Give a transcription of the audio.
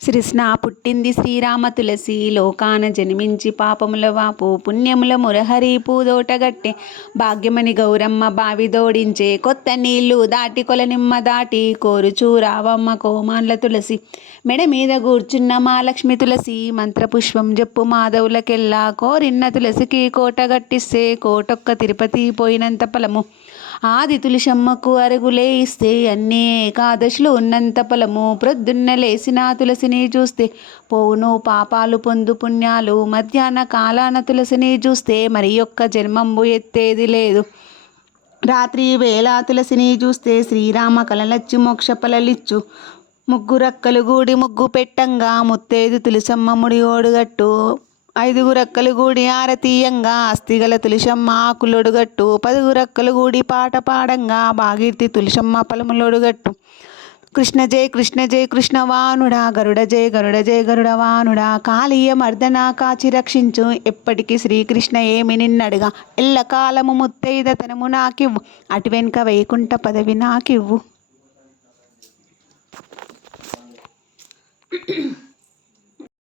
శ్రీస్నా పుట్టింది శ్రీరామ తులసి లోకాన జన్మించి పాపముల వాపు పుణ్యముల మురహరి పూదోటగట్టె భాగ్యమని గౌరమ్మ బావిదోడించే కొత్త నీళ్లు దాటి కొలనిమ్మ దాటి కోరుచూ రావమ్మ కోమాన్ల తులసి మెడ మీద కూర్చున్న మహాలక్ష్మి తులసి మంత్రపుష్పం జప్పు మాధవులకెల్లా కోరిన్న తులసికి కోట గట్టిస్తే కోటొక్క తిరుపతి పోయినంత ఫలము ఆది తులసమ్మకు అరుగులే ఇస్తే అన్నీ ఏకాదశులు ఉన్నంత ఫలము ప్రొద్దున్న లేసిన తులసిని చూస్తే పోవును పాపాలు పొందు పుణ్యాలు మధ్యాహ్న కాలాన తులసిని చూస్తే మరి యొక్క జన్మంబు ఎత్తేది లేదు రాత్రి వేళ తులసిని చూస్తే శ్రీరామ కలలచ్చు మోక్ష ఫలలిచ్చు ముగ్గురక్కలు గూడి ముగ్గు పెట్టంగా ముత్తేదు తులసమ్మ ముడి ఓడుగట్టు ఐదుగురక్కలు గూడి ఆరతీయంగా అస్థిగల తులసమ్మ ఆకులొడుగట్టు పదుగురక్కలు గూడి పాట పాడంగా భాగీర్తి తులసమ్మ పలములొడుగట్టు కృష్ణ జయ కృష్ణవానుడా గరుడ జయ గరుడవానుడా కాళీయ మర్దన కాచి రక్షించు ఎప్పటికీ శ్రీకృష్ణ ఏమి నిన్నడుగా ఎల్లకాలము ముత్తైదతనము నాకివ్వు అటు వెనుక వైకుంఠ పదవి నాకివ్వు.